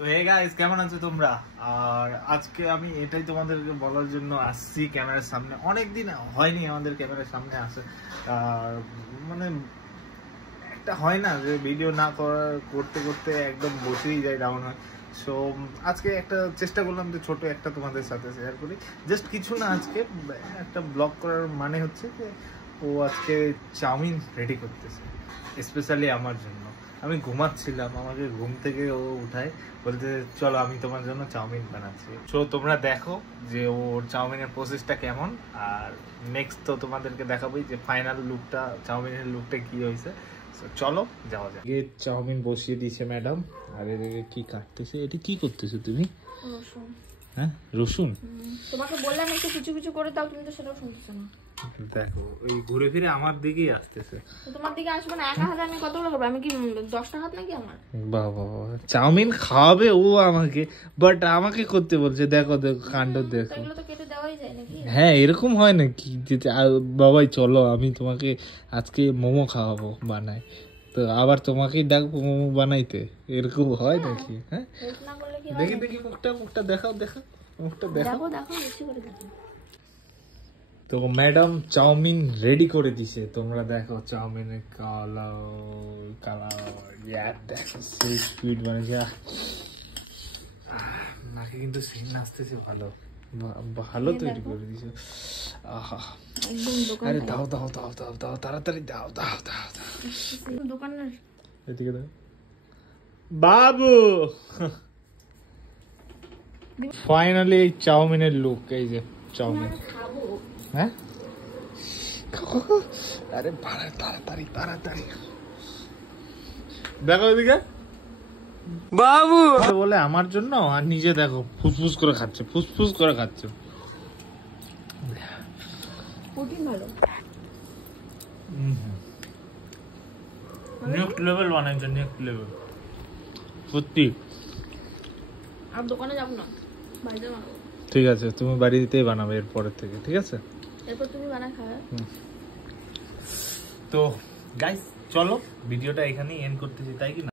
তো hey guys, কেমন আছো তোমরা? আর আজকে আমি এটাই তোমাদেরকে বলার জন্য আসছি ক্যামেরার সামনে। অনেকদিন হয়নি আমাদের ক্যামেরার সামনে আসে। আর মানে একটা হয় না যে ভিডিও না করতে করতে একদম বসেই যায়, ডাউন হয়। সো আজকে একটা চেষ্টা করলাম যে ছোট একটা তোমাদের সাথে শেয়ার করি। জাস্ট কিছু না, আজকে একটা ব্লগ করার মানে হচ্ছে যে ও আজকে চাউমিন রেডি করতেছে স্পেশালি আমার জন্য। আমি ঘুমাচ্ছিলাম, আমাকে ঘুম থেকে ও উঠায়, বলতে চলো আমি তোমার জন্য চাউমিন বানাচ্ছি। সো তোমরা দেখো যে ওর চাউমিনের প্রসেসটা কেমন, আর নেক্সট তো তোমাদেরকে দেখাবোই যে ফাইনাল লুকটা, চাউমিনের লুকটা কি হয়েছে। চলো যাওয়া যাক। চাউমিন বসিয়ে দিয়েছে ম্যাডাম, আর এদিকে কি কাটতেছে? এটা কি করতেছো তুমি? রসুন। হ্যাঁ, রসুন। তোমাকে বললাম একটু কিছু কিছু করে দাও, তুমি তো সেটাও শুনতেছো না। দেখো ওই ঘুরে ফিরে আমার দিকেই আসতেছে। তোমার দিকে আসবে না, একা হাতে আমি কতগুলো করবো? আমি কি 10টা হাত নাকি আমার? বাবা, চাউমিন খাওয়াবে ও আমাকে, বাট আমাকে করতে বলছে। দেখো দেখো কাণ্ড দেখো। এগুলো তো কেটে দেওয়াই যায় নাকি? হ্যাঁ, এরকম হয় নাকি যে বাবাই চলো আমি তোমাকে আজকে মোমো খাওয়াবো বানাই, তো আবার তোমাকেই ডাকবো মোমো বানাইতে, এরকম হয় নাকি? হ্যাঁ, না করলে কি দেখি দেখি মুখটা দেখাও, মুখটা দেখাও। দেখো দেখো বেশি করে দেখো। তো ম্যাডাম চাউমিন রেডি করে দিছে, তোমরা দেখো চাউমিনের কালার দেখো, সেই স্পিড বানিয়েছে। নাকি কিন্তু সিন আসতেছে, ভালো ভালো তৈরি করে দিছে। আহা, একদম দোকান। আরে দাও দাও দাও দাও দাও, তাড়াতাড়ি দাও দাও দাও দাও। দোকানের এদিকে দাও বাবু। ফাইনালি এই চাউমিনের লুক, এই যে চাউমিন। হ্যাঁ, আরে তাড়াতাড়ি তাড়াতাড়ি দেখো এদিকে বাবু বলে আমার জন্য, আর নিজে দেখো ফুসফুস করে খাচ্ছে, ফুসফুস করে খাচ্ছে। প্রোটিন ভালো। নেক্সট লেভেল বানাইছে, নেক্সট লেভেল সত্যি। আর দোকানে যাবো না, বাড়িতে বানাবো। ঠিক আছে, তুমি বাড়িতেই বানাবে এরপরের থেকে, ঠিক আছে? এরপর তুমি বানায় খাবে। তো গাইস চলো ভিডিওটা এখানেই এন্ড করতেছি, তাই কি না?